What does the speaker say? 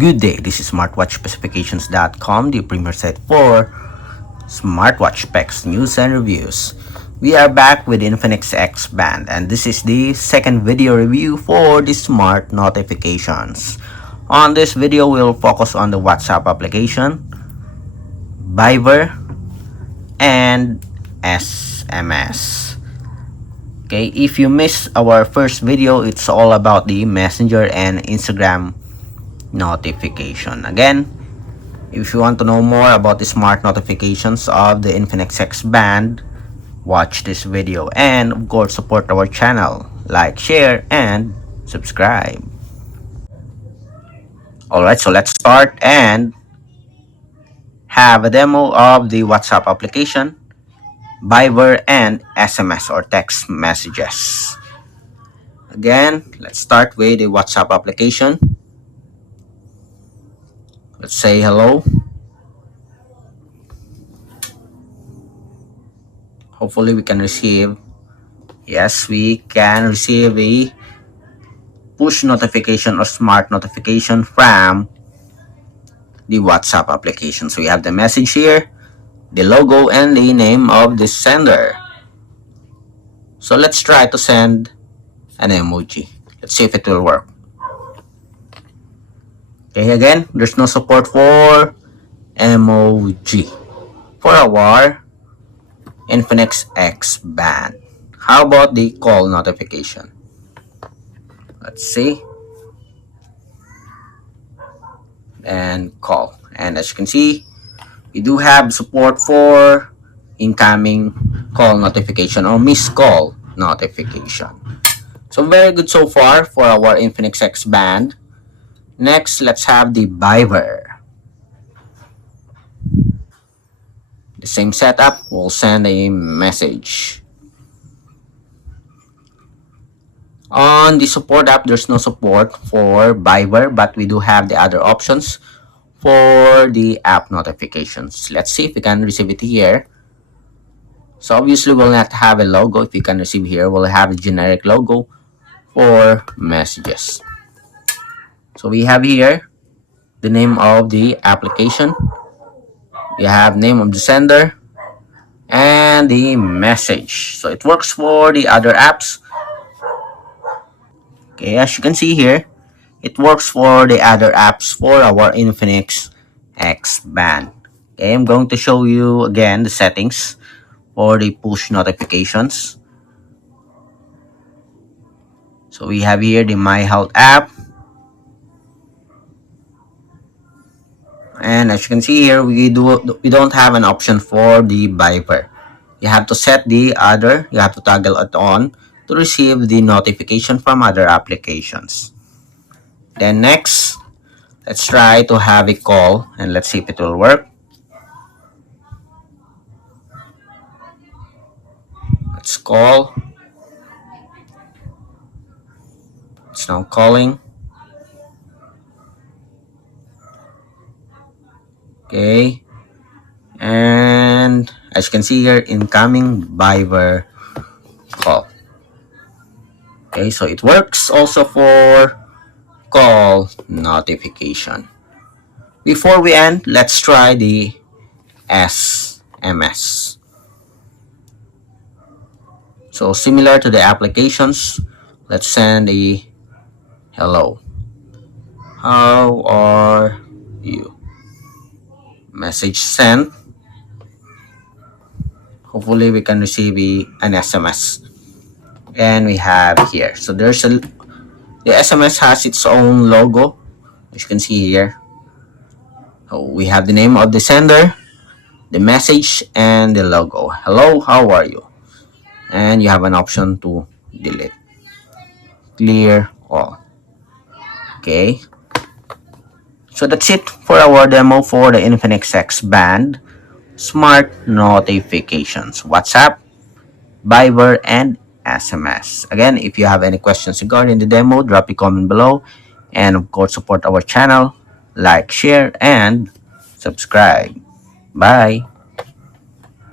Good day, this is smartwatchspecifications.com, the premier site for smartwatch specs, news, and reviews. We are back with Infinix XBand, and this is the second video review for the smart notifications. On this video, we'll focus on the WhatsApp application, Viber, and SMS. Okay, if you missed our first video, it's all about the Messenger and Instagram notification. Again, if you want to know more about the smart notifications of the Infinix XBand, watch this video and of course support our channel, like, share, and subscribe. Alright, so let's start and have a demo of the WhatsApp application, Viber, and SMS or text messages. Again, let's start with the WhatsApp application. Let's say hello. Hopefully we can receive. Yes, we can receive a push notification or smart notification from the WhatsApp application. So we have the message here, the logo, and the name of the sender. So let's try to send an emoji. Let's see if it will work. Okay, again, there's no support for emoji for our Infinix XBand. How about the call notification? Let's see. And call. And as you can see, we do have support for incoming call notification or missed call notification. So very good so far for our Infinix XBand. Next, let's have the Viber. The same setup, we'll send a message. On the support app, there's no support for Viber, but we do have the other options for the app notifications. Let's see if we can receive it here. So obviously we'll not have a logo. If you can receive here, we'll have a generic logo for messages. So we have here the name of the application. We have name of the sender and the message. So it works for the other apps. Okay, as you can see here, it works for the other apps for our Infinix XBand. Okay, I'm going to show you again the settings for the push notifications. So we have here the My Health app. And as you can see here, we don't have an option for the Viber. You have to set the other, you have to toggle it on to receive the notification from other applications. Then next, let's try to have a call and let's see if it will work. Let's call. It's now calling. Okay, and as you can see here, incoming Viber call. Okay, so it works also for call notification. Before we end, let's try the SMS. So similar to the applications, let's send a hello. How are you? Message sent. Hopefully we can receive an SMS. And we have here. So the SMS has its own logo, as you can see here. So we have the name of the sender, the message, and the logo. Hello, how are you? And you have an option to delete. Clear all. Okay. So that's it for our demo for the Infinix XBand smart notifications, WhatsApp, Viber, and SMS. Again, if you have any questions regarding the demo, drop a comment below. And of course, support our channel, like, share, and subscribe. Bye.